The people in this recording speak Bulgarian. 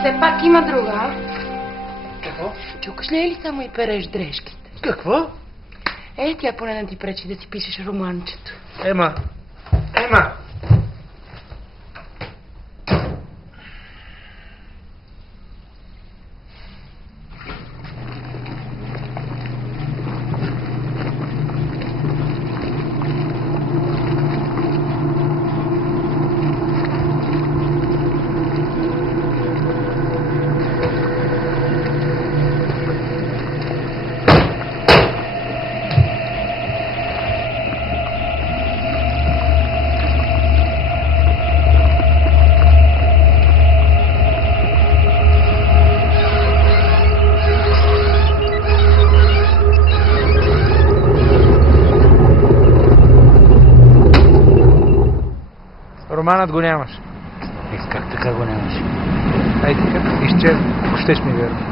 Все пак има друга, а? Какво? Чукаш ли или само и переш дрежките? Какво? Тя поне не ти пречи да си пишеш романчето. Ема! Романът го нямаш. Как така го нямаш? Ей така, изчезна. Ако щеш ми вярваш.